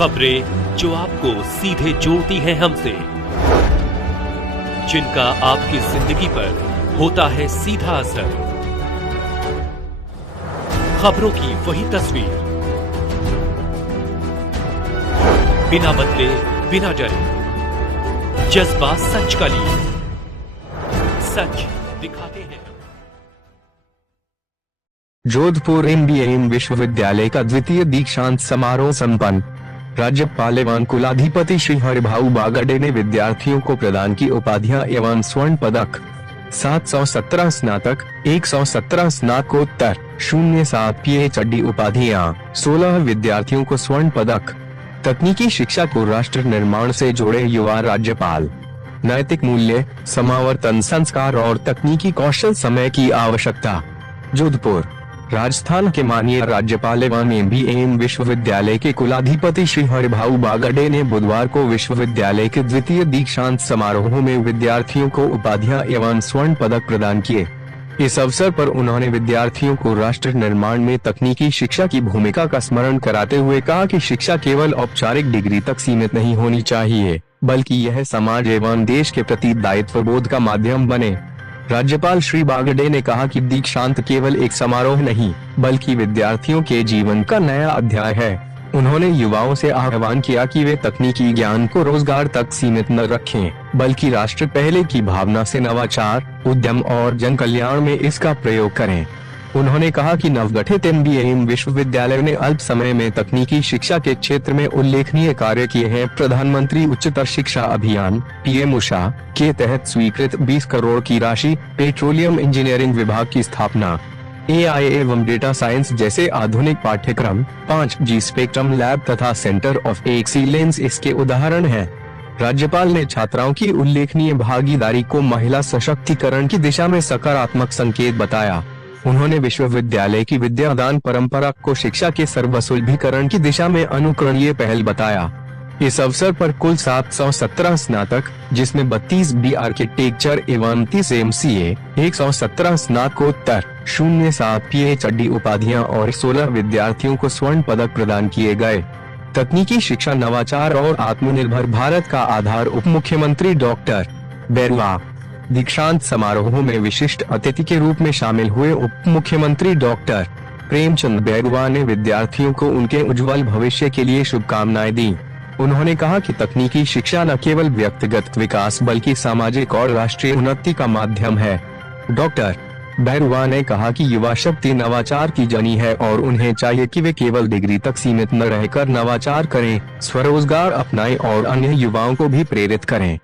खबरें जो आपको सीधे जोड़ती हैं हमसे, जिनका आपकी जिंदगी पर होता है सीधा असर। खबरों की वही तस्वीर, बिना बदले बिना डरे, जज्बा सच का लिए, सच दिखाते हैं। जोधपुर एमबीएम विश्वविद्यालय का द्वितीय दीक्षांत समारोह संपन्न। राज्यपाल एवं कुलाधिपति श्री हरिभाऊ बागड़े ने विद्यार्थियों को प्रदान की उपाधियां एवं स्वर्ण पदक। 717 स्नातक, 117 स्नातकोत्तर, 07 पीएचडी उपाधियां, 16 विद्यार्थियों को स्वर्ण पदक। तकनीकी शिक्षा को राष्ट्र निर्माण से जोड़े युवा राज्यपाल। नैतिक मूल्य, समावर्तन संस्कार और तकनीकी कौशल समय की आवश्यकता। जोधपुर राजस्थान के माननीय राज्यपाल एवं एमबीएम विश्वविद्यालय के कुलाधिपति श्री हरिभाऊ बागड़े ने बुधवार को विश्वविद्यालय के द्वितीय दीक्षांत समारोह में विद्यार्थियों को उपाधियां एवं स्वर्ण पदक प्रदान किए। इस अवसर पर उन्होंने विद्यार्थियों को राष्ट्र निर्माण में तकनीकी शिक्षा की भूमिका का स्मरण कराते हुए कहा कि शिक्षा केवल औपचारिक डिग्री तक सीमित नहीं होनी चाहिए, बल्कि यह समाज एवं देश के प्रति दायित्व बोध का माध्यम बने। राज्यपाल श्री बागड़े ने कहा कि दीक्षांत केवल एक समारोह नहीं, बल्कि विद्यार्थियों के जीवन का नया अध्याय है। उन्होंने युवाओं से आह्वान किया कि वे तकनीकी ज्ञान को रोजगार तक सीमित न रखें, बल्कि राष्ट्र पहले की भावना से नवाचार, उद्यम और जन कल्याण में इसका प्रयोग करें। उन्होंने कहा कि नवगठित एमबीएम विश्वविद्यालय ने अल्प समय में तकनीकी शिक्षा के क्षेत्र में उल्लेखनीय कार्य किए हैं। प्रधानमंत्री उच्चतर शिक्षा अभियान पीएम उषा के तहत स्वीकृत 20 करोड़ की राशि, पेट्रोलियम इंजीनियरिंग विभाग की स्थापना, एआई एवं डेटा साइंस जैसे आधुनिक पाठ्यक्रम, 5G स्पेक्ट्रम लैब तथा सेंटर ऑफ एक्सीलेंस इसके उदाहरण हैं। राज्यपाल ने छात्राओं की उल्लेखनीय भागीदारी को महिला सशक्तिकरण की दिशा में सकारात्मक संकेत बताया। उन्होंने विश्वविद्यालय की विद्यादान परंपरा को शिक्षा के सर्वसुलभीकरण की दिशा में अनुकरणीय पहल बताया। इस अवसर पर कुल 717 स्नातक, जिसमें 32 बी आर्किटेक्चर एवं 30 एमसीए, 117 स्नातकोत्तर, 07 पीएचडी उपाधियां और 16 विद्यार्थियों को स्वर्ण पदक प्रदान किए गए। तकनीकी शिक्षा नवाचार और आत्मनिर्भर भारत का आधार, उप मुख्यमंत्री डॉक्टर बैरुआ। दीक्षांत समारोह में विशिष्ट अतिथि के रूप में शामिल हुए उप मुख्यमंत्री डॉक्टर प्रेमचंद बैरुआ ने विद्यार्थियों को उनके उज्जवल भविष्य के लिए शुभकामनाएं दी। उन्होंने कहा कि तकनीकी शिक्षा न केवल व्यक्तिगत विकास बल्कि सामाजिक और राष्ट्रीय उन्नति का माध्यम है। डॉक्टर बैरुआ ने कहा कि युवा शक्ति नवाचार की जनी है और उन्हें चाहिए कि वे केवल डिग्री तक सीमित न रहकर नवाचार करें, स्वरोजगार अपनाएं और अन्य युवाओं को भी प्रेरित करें।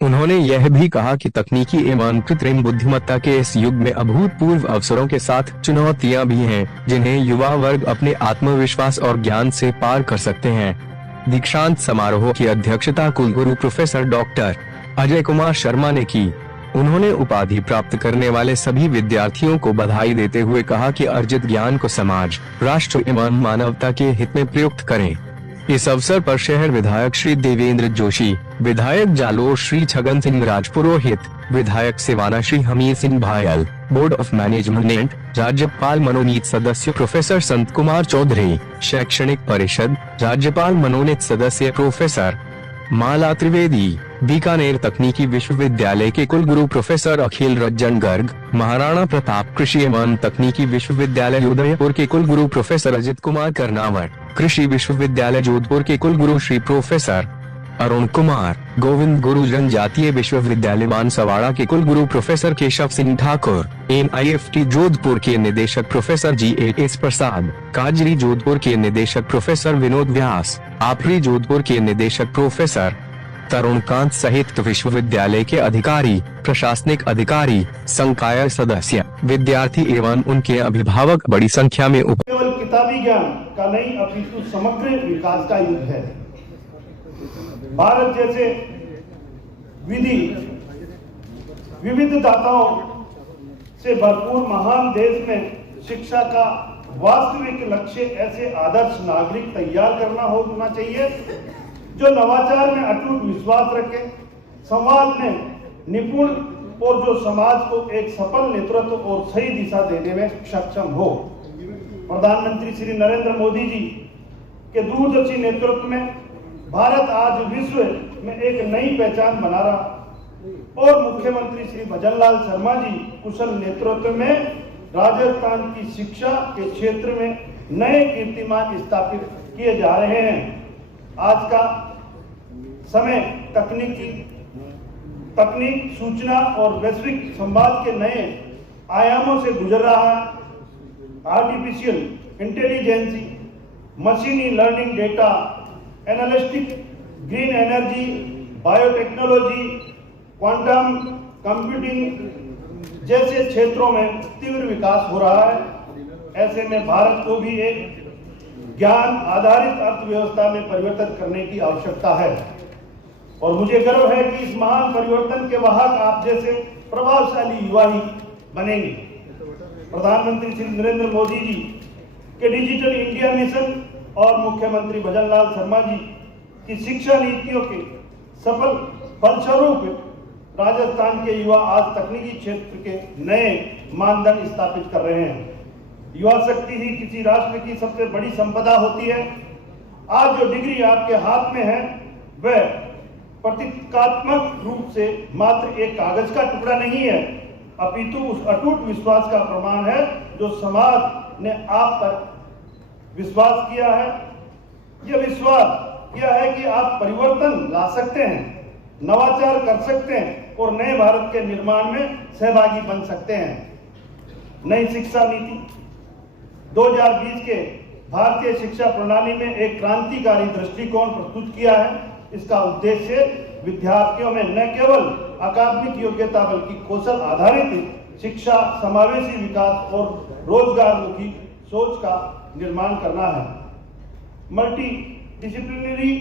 उन्होंने यह भी कहा कि तकनीकी एवं कृत्रिम बुद्धिमत्ता के इस युग में अभूतपूर्व अवसरों के साथ चुनौतियां भी हैं, जिन्हें युवा वर्ग अपने आत्मविश्वास और ज्ञान से पार कर सकते हैं। दीक्षांत समारोह की अध्यक्षता कुलगुरु प्रोफेसर डॉक्टर अजय कुमार शर्मा ने की। उन्होंने उपाधि प्राप्त करने वाले सभी विद्यार्थियों को बधाई देते हुए कहा कि अर्जित ज्ञान को समाज, राष्ट्र एवं मानवता के हित में प्रयुक्त करें। इस अवसर पर शहर विधायक श्री देवेंद्र जोशी, विधायक जालोर श्री छगन सिंह राजपुरोहित, विधायक सिवाना श्री हमीर सिंह भायल, बोर्ड ऑफ मैनेजमेंट, राज्यपाल मनोनीत सदस्य प्रोफेसर संत कुमार चौधरी, शैक्षणिक परिषद राज्यपाल मनोनीत सदस्य प्रोफेसर माला त्रिवेदी, बीकानेर तकनीकी विश्वविद्यालय के कुलगुरु प्रोफेसर अखिल रंजन गर्ग, महाराणा प्रताप कृषि एवं तकनीकी विश्वविद्यालय उदयपुर के कुलगुरु प्रोफेसर अजित कुमार कर्नावट, कृषि विश्वविद्यालय जोधपुर के कुलगुरु श्री प्रोफेसर अरुण कुमार, गोविंद गुरु जनजातीय विश्वविद्यालय बांसवाड़ा के कुलगुरु प्रोफेसर केशव सिंह ठाकुर, NIFT जोधपुर के निदेशक प्रोफेसर GAS प्रसाद, काजरी जोधपुर के निदेशक प्रोफेसर विनोद व्यास, आपरी जोधपुर के निदेशक प्रोफेसर तरुण कांत सहित विश्वविद्यालय के अधिकारी, प्रशासनिक अधिकारी, संकाय सदस्य, विद्यार्थी एवं उनके अभिभावक बड़ी संख्या में केवल किताबी ज्ञान का नहीं अपितु समग्र विकास का युग है। भारत जैसे विविधताओं से भरपूर महान देश में शिक्षा का वास्तविक लक्ष्य ऐसे आदर्श नागरिक तैयार करना होना चाहिए जो नवाचार में अटूट विश्वास रखे, समाज में निपुण और जो समाज को एक सफल नेतृत्व और सही दिशा देने में सक्षम हो। प्रधानमंत्री श्री नरेंद्र मोदी जी के दूरदर्शी नेतृत्व में भारत आज विश्व में एक नई पहचान बना रहा और मुख्यमंत्री श्री भजनलाल शर्मा जी कुशल नेतृत्व में राजस्थान की शिक्षा के क्षेत्र में नए कीर्तिमान स्थापित किए जा रहे हैं। आज का समय तकनीक, सूचना और वैश्विक संवाद के नए आयामों से गुजर रहा है। आर्टिफिशियल इंटेलिजेंस, मशीनी learning, data analytic, green energy, biotechnology, quantum computing जैसे क्षेत्रों में तीव्र विकास हो रहा है। ऐसे में भारत को भी एक ज्ञान आधारित अर्थव्यवस्था में परिवर्तन करने की आवश्यकता है और मुझे गर्व है कि इस महान परिवर्तन के वाहक आप जैसे प्रभावशाली युवा ही बनेंगे। प्रधानमंत्री श्री नरेंद्र मोदी जी के डिजिटल इंडिया मिशन और मुख्यमंत्री भजनलाल शर्मा जी की शिक्षा नीतियों के सफल फलस्वरूप राजस्थान के युवा आज तकनीकी क्षेत्र के नए मानदंड स्थापित कर रहे हैं। युवा शक्ति ही किसी राष्ट्र की सबसे बड़ी संपदा होती है। आज जो डिग्री आपके हाथ में है वह प्रतीकात्मक रूप से मात्र एक कागज का टुकड़ा नहीं है, अपितु उस अटूट विश्वास का प्रमाण है जो समाज ने आप पर विश्वास किया है। यह विश्वास किया है कि आप परिवर्तन ला सकते हैं, नवाचार कर सकते हैं और नए भारत के निर्माण में सहभागी बन सकते हैं। नई शिक्षा नीति 2020 के भारतीय शिक्षा प्रणाली में एक क्रांतिकारी दृष्टिकोण प्रस्तुत किया है। इसका उद्देश्य विद्यार्थियों में न केवल अकादमिक योग्यता बल्कि कौशल आधारित शिक्षा, समावेशी विकास और रोजगारमुखी सोच का निर्माण करना है। मल्टी डिसिप्लिनरी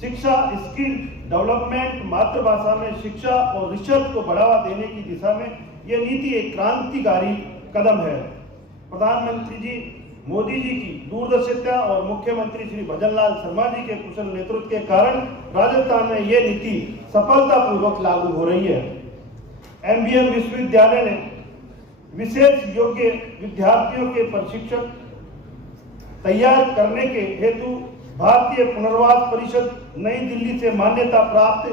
शिक्षा, स्किल डेवलपमेंट, मातृभाषा में शिक्षा और रिसर्च को बढ़ावा देने की दिशा में यह नीति एक क्रांतिकारी कदम है। प्रधानमंत्री जी मोदी जी की दूरदर्शिता और मुख्यमंत्री श्री भजनलाल शर्मा जी के कुशल नेतृत्व के कारण राजस्थान में यह नीति सफलतापूर्वक लागू हो रही है। एमबीएम विश्वविद्यालय ने विशेष योग्य विद्यार्थियों के प्रशिक्षक तैयार करने के हेतु भारतीय पुनर्वास परिषद नई दिल्ली से मान्यता प्राप्त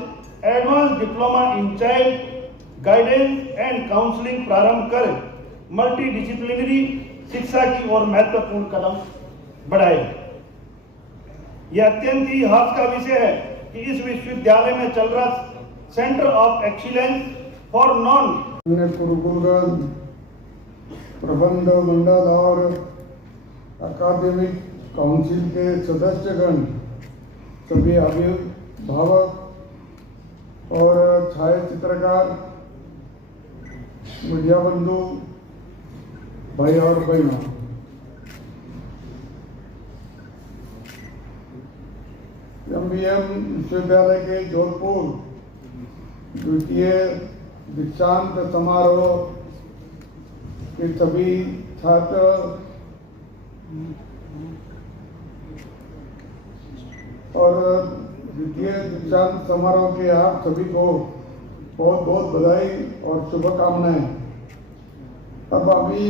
advance diploma in child guidance and counselling प्रारंभ कर मल्टी डिसिप्लिनरी शिक्षा की ओर महत्वपूर्ण कदम बढ़ाए। यह अत्यंत ही हास्य का विषय है कि इस विश्वविद्यालय में चल रहा centre of excellence for non गुरुकुलगण, प्रबंध मंडल और अकादमिक काउंसिल के सदस्यगण, सभी अभिभावक और छायाचित्रकार, मीडिया बंधु, भाई और बहनों, एमबीएम विश्वविद्यालय के जोधपुर द्वितीय दीक्षांत समारोह के सभी छात्र और द्वितीय दीक्षांत समारोह के आप सभी को बहुत बहुत बधाई और शुभकामनाएं। अब अभी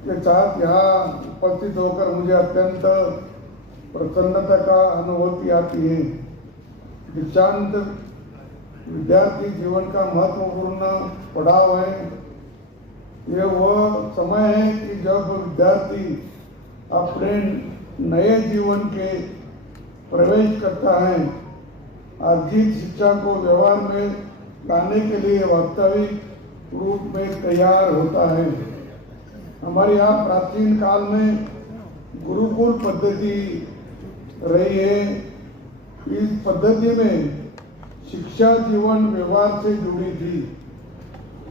के साथ यहाँ उपस्थित होकर मुझे अत्यंत प्रसन्नता का अनुभूति आती है। दीक्षांत विद्यार्थी जीवन का महत्वपूर्ण पड़ाव है। ये वह समय है कि जब विद्यार्थी अपने नए जीवन के प्रवेश करता है, अर्जित शिक्षा को व्यवहार में लाने के लिए वास्तविक रूप में तैयार होता है। हमारे यहाँ प्राचीन काल में गुरुकुल पद्धति रही है। इस पद्धति में शिक्षा जीवन व्यवहार से जुड़ी थी।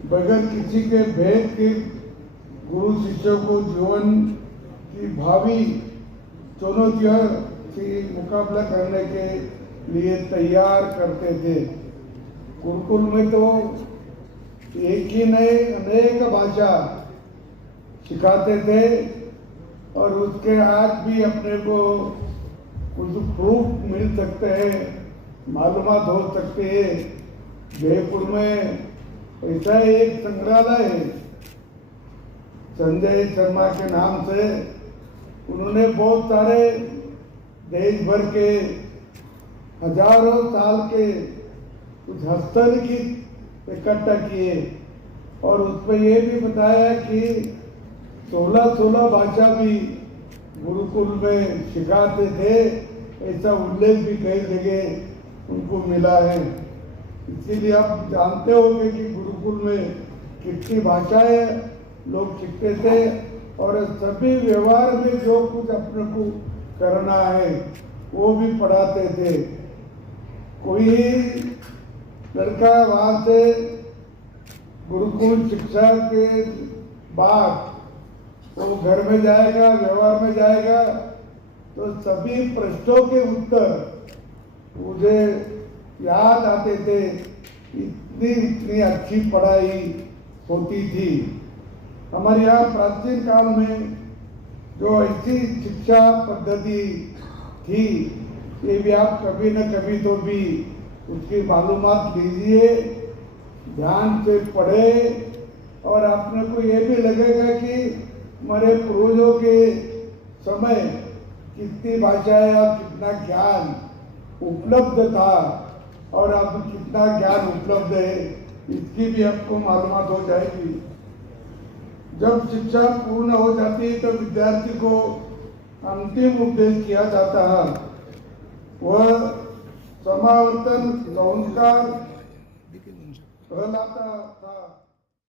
बगैर किसी के भेद के गुरु शिष्यों को जीवन की भावी चुनौतियों से मुकाबला करने के लिए तैयार करते थे। गुरुकुल में तो एक ही नहीं अनेक भाषा सिखाते थे और उसके आज भी अपने को कुछ प्रूफ मिल सकते हैं, मालूमात हो सकते हैं। जयपुर में ऐसा एक संग्रहालय है संजय शर्मा के नाम से, उन्होंने बहुत सारे देश भर के हजारों साल के कुछ हस्तलिखित इकट्ठा किए और उसमें ये भी बताया कि 16 भाषा भी गुरुकुल में सिखाते थे, ऐसा उल्लेख भी कई जगह उनको मिला है। इसीलिए आप जानते होंगे कि गुरुकुल में कितनी भाषाएं लोग सीखते थे और सभी व्यवहार में जो कुछ अपने को करना है वो भी पढ़ाते थे। कोई लड़का वहाँ से गुरुकुल शिक्षा के बाद वो घर में जाएगा, व्यवहार में जाएगा, तो सभी प्रश्नों के उत्तर मुझे याद आते थे। इतनी अच्छी पढ़ाई होती थी। हमारे यहाँ प्राचीन काल में जो ऐसी शिक्षा पद्धति थी, ये भी आप कभी न कभी तो भी उसकी मालूमात लीजिए, ध्यान से पढ़े और आपने को ये भी लगेगा कि हमारे पूर्वजों के समय कितनी भाषाएं और कितना ज्ञान उपलब्ध था और अब कितना ज्ञान उपलब्ध है, इसकी भी आपको मालूमात हो जाएगी। जब शिक्षा पूर्ण हो जाती है तो विद्यार्थी को अंतिम उपदेश किया जाता है, वह समावर्तन संस्कार कहलाता था।